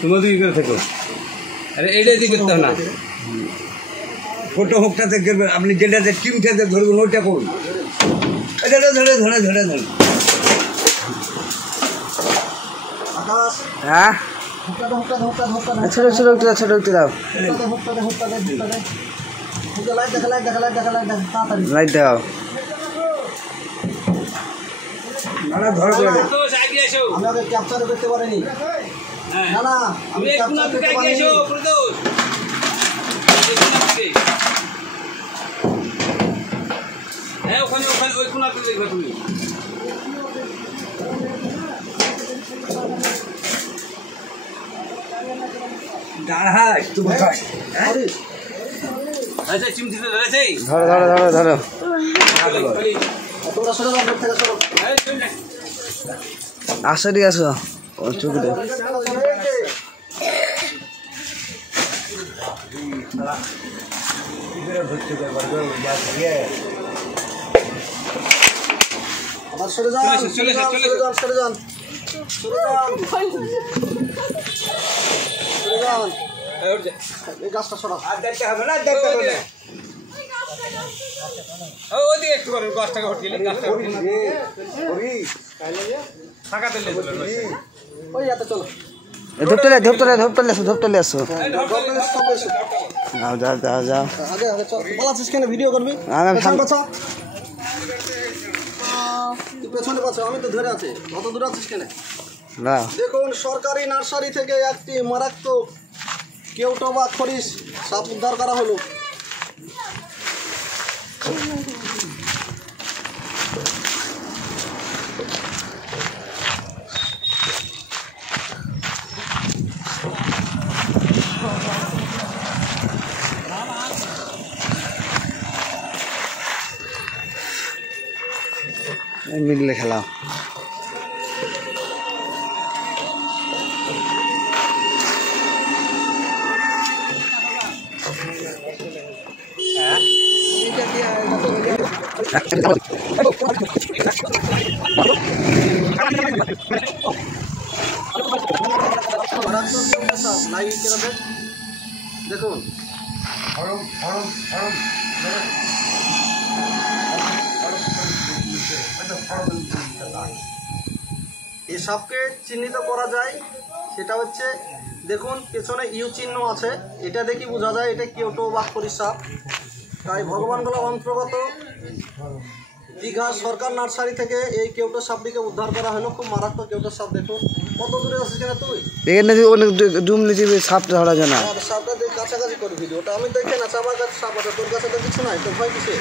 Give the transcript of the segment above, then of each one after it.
তুমি ওদিকে করে থেকো। আরে এইটা দিকে করতে না, ফটো হোকটাতে করবেন আপনি, যেটাতে টিমটাতে ধরবেন ওইটা করুন। এটা ধরে ধরে ধরে ধরে হ্যাঁ ছোট ছোট ছোট ছোট দাও, লাইট দাও। আমাকে ক্যাপচার করতে পারেনি। না না আমি ক্যাপচার করতে পারিনি। হ্যাঁ ওখানে ওখানে ওই কোণাতে দেখবে তুমি। দাঁড়াই তুই বসাই। আচ্ছা চিমটিতে ধরেছে, ধরো ধরো ধরো ধরো। তোমরা সরে যাও, থেকে সরো। আসো দি আসো চুকিতে। আবার সরে যান, সরে যান, সরে যান, সরে যান, সরে যান, সরে যান। এই গাছটা সরা। আর দেখতে হবে না, দেখতে হবে না। ওদিকে একটু করেন, গাছটাকে হটিয়ে গাছটাকে থাকাতে ওই এত চলো। ধূপতলে ধূপতলে ধূপতলে আসো, ধূপতলে আসো। যাও যাও যাও যাও। আগে আগে চল। বলাছিস কেন ভিডিও করবি? পেছনে বাঁচা। তুই পেছনে বাঁচা, আমি তো ধরে আছি। কত দূর আছিস কেন? না দেখুন সরকারি নার্সারি থেকে একটি মারাত্মক কেউটো বা খরিস সাপ উদ্ধার করা হলো। মিডলে খেলাও। দেখুন এই সাপকে চিহ্নিত করা যায়, সেটা হচ্ছে দেখুন পেছনে ইউ চিহ্ন আছে, এটা দেখি বোঝা যায় এটা কেউটো বা খরিস সাপ। তাই ভগবানগোলা অন্তর্গত দীঘা সরকার নার্সারি থেকে এই কেউটো সাপটিকে উদ্ধার করা হলো। খুব মারাত্মক কেউটো সাপ। দেখুন কত দূরে আছিস কেন তুই? এখানে অনেক ডুম নিচে সাপ ধরা যায় না। সাপটা দিয়ে কাছাকাছি করে ভিডিওটা আমি দেখে না, চাপার কাছে সাপ আছে, তোর কাছে তো কিছু নাই, তোর ভয় কিসে?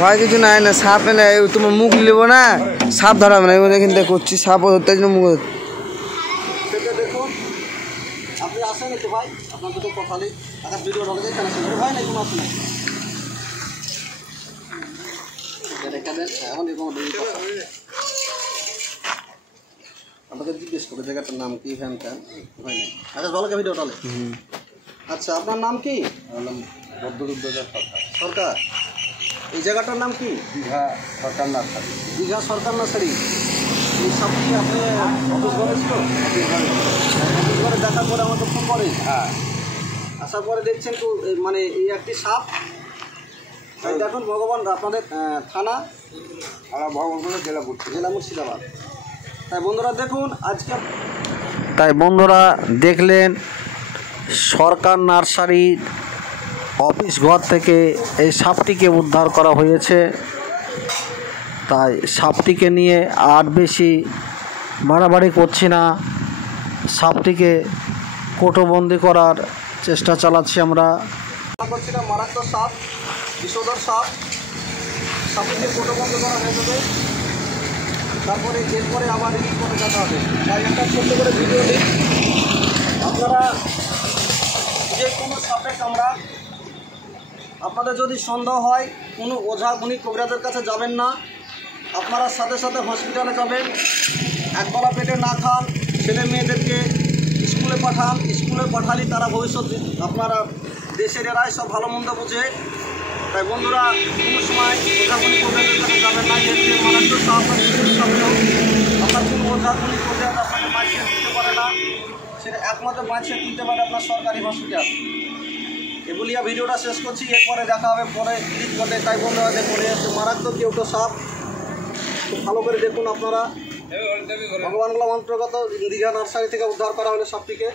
ভয় কিছু নাই না, সাপ না তোমার মুখ নেবো না, সাপ ধরাবে না। এবার এখান থেকে করছি সাপ ধরতে মুখ। সেটা দেখুন আপনি আসেন একটু ভাই, আপনার দুটো কথা নেই, আকাশ ভিডিও ঢালে যায় কেন ভাই নাই কোনো আসে নাই। এখন এরকম আপনাকে জিজ্ঞেস করবে জায়গাটার নাম কি, হ্যান ত্যান হয় নাই। আকাশ ভালো ভিডিও ঢালে। আচ্ছা আপনার নাম কি? সরকার। এই জায়গাটার নাম কি? দীঘা সরকার নার্সারি। দীঘা সরকার নার্সারি। এই সাপটি আপনি অফিস ঘরে ছিল? অফিস ঘরে দেখার পরে আমাকে ফোন করে। হ্যাঁ আসার পরে দেখছেন তো মানে এই একটি সাপ। তাই দেখুন ভগবান আপনাদের থানা ভগবানগুলো জেলা মুর্শিদাবাদ। তাই বন্ধুরা দেখুন আজকে, তাই বন্ধুরা দেখলেন সরকার নার্সারির অফিস ঘর থেকে এই সাপটিকে উদ্ধার করা হয়েছে। তাই সাপটিকে নিয়ে আর বেশি বাড়াবাড়ি করছি না, সাপটিকে কোটোবন্দি করার চেষ্টা চালাচ্ছি আমরা। মারাত্মক সাপ, বিষধর সাপ, সাপটিকে কোটোবন্ধ করা হয়ে যাবে। তারপরে এরপরে আবার রিলিজ করে যেতে হবে। তাই একটা ছোট্ট করে ভিডিও দিই। আপনারা যে কোনো সাপের কামড়া, আপনাদের যদি সন্দেহ হয় কোনো ওঝা গুণী কবিরাজের কাছে যাবেন না, আপনারা সাথে সাথে হসপিটালে যাবেন। একবেলা পেটে না খান, ছেলে মেয়েদেরকে স্কুলে পাঠান, স্কুলে পাঠালে তারা ভবিষ্যৎ আপনারা দেশের এরাই সব ভালো মন্দ বোঝে। তাই বন্ধুরা কোনো সময় ওঝাগুনি কবিরাজের কাছে যাবেন না। এর যে মারাত্মক সাপ আপনার কোনো ওঝাগুনি কবিরাজ আপনাকে মাইকে দিতে পারে না। সেটা একমাত্র বাঁচিয়ে তুলতে পারে আপনার সরকারি হসপিটাল। এ বলিয়া ভিডিওটা শেষ করছি। এরপরে দেখা হবে পরে ইলিশ বটে। তাই বন্ধুরা পড়ে এসছে মারাত্মক কেউটো সাপ। খুব ভালো করে দেখুন আপনারা। ভগবানগুলা মন্ত্রগত দীঘা নার্সারি থেকে উদ্ধার করা হলো সাপটিকে।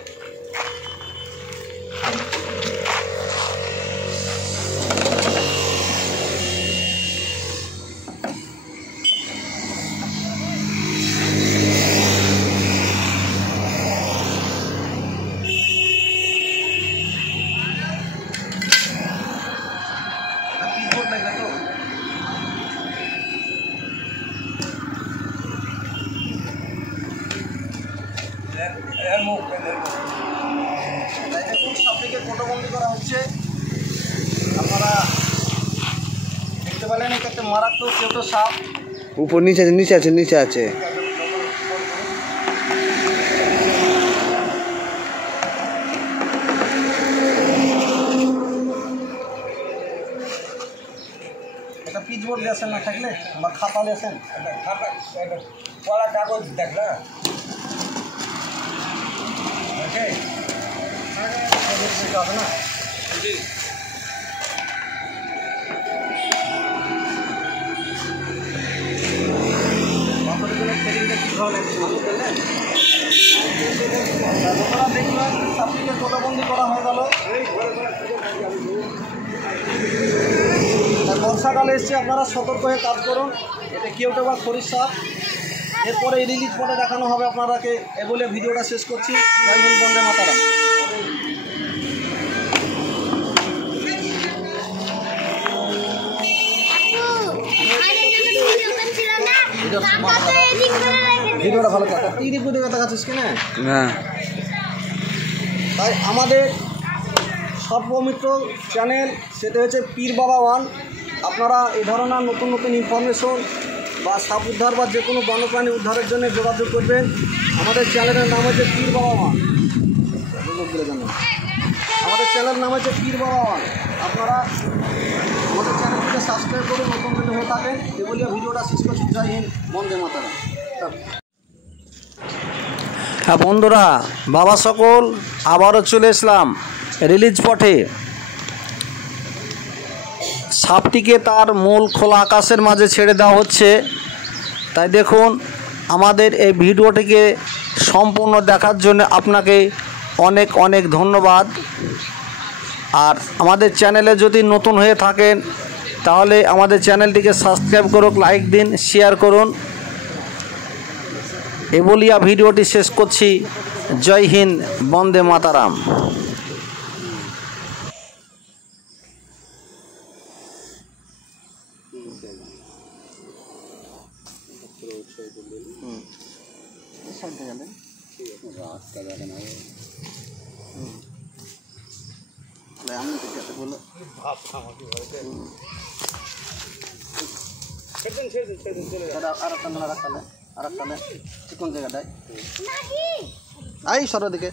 দেখুন সাপটিকে কোটোবন্দি করা হচ্ছে। আপনারা দেখতে পেলেন এটা একটা মারাত্মক কেউটো সাপ। উপর নিচে আছে, নিচে আছে, নিচে আছে। এটা পিচবোর্ড দিয়েছেন না থাকলে বা খাতা দিয়েছেন, খাতা কলা কাগজ দেখলা হবে না। দেখলাম সাপটিকে কোটাবন্দি করা হয়ে গেল। বর্ষাকালে এসছে, আপনারা সতর্ক হয়ে কাজ করুন। এটা কেউটো বা খরির সাপ। এরপরে রিলিজ পরে দেখানো হবে আপনারাকে। এ বলে ভিডিওটা শেষ করছি। জয় হিন্দ, বন্দে মাতরম। ভিডিওটা ভালো কথা তুই দিক দিকে দেখাচ্ছিস কিনা। তাই আমাদের সর্বমিত্র চ্যানেল, সেটা হচ্ছে পীর বাবা ওয়ান। আপনারা এই ধরনের নতুন নতুন ইনফরমেশন বা সাপ উদ্ধার বা যে কোনো বন্যপ্রাণী উদ্ধারের জন্য যোগাযোগ করবেন। আমাদের চ্যানেলের নাম হচ্ছে পীর বাবা ওয়ান। আমাদের চ্যানেলের নাম হচ্ছে পীর বাবা ওয়ান। আপনারা আমাদের চ্যানেলটিকে সাবস্ক্রাইব করে নতুন যদি হয়ে থাকেন। এগুলি ভিডিওটা শেষ করছি। জয় হিন্দ, বন্দে মাতরম। হ্যাঁ বন্ধুরা, বাবা সকল আবারও চলে এসলাম রিলিজ পটে। সাপটিকে তার মূল খোলা আকাশের মাঝে ছেড়ে দেওয়া হচ্ছে। তাই দেখুন, আমাদের এই ভিডিওটিকে সম্পূর্ণ দেখার জন্য আপনাকে অনেক অনেক ধন্যবাদ। আর আমাদের চ্যানেলে যদি নতুন হয়ে থাকেন তাহলে আমাদের চ্যানেলটিকে সাবস্ক্রাইব করুন, লাইক দিন, শেয়ার করুন। এ বলিয়া ভিডিওটি শেষ করছি। জয় হিন্দ, বন্দে মাতারাম। কোন জায়গাটায় আই সর দিকে